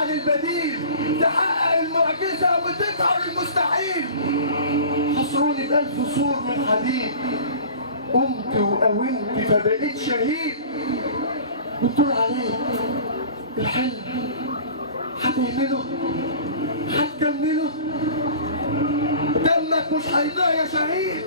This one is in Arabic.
عن البديل، تحقق المعجزة وتظهر المستحيل. حصروني ب1000 سور من حديد، قمت وقومت فبقيت شهيد. بتدور عليك الحلم، هتهمله هتكمله، دمك مش هيضيع يا شهيد.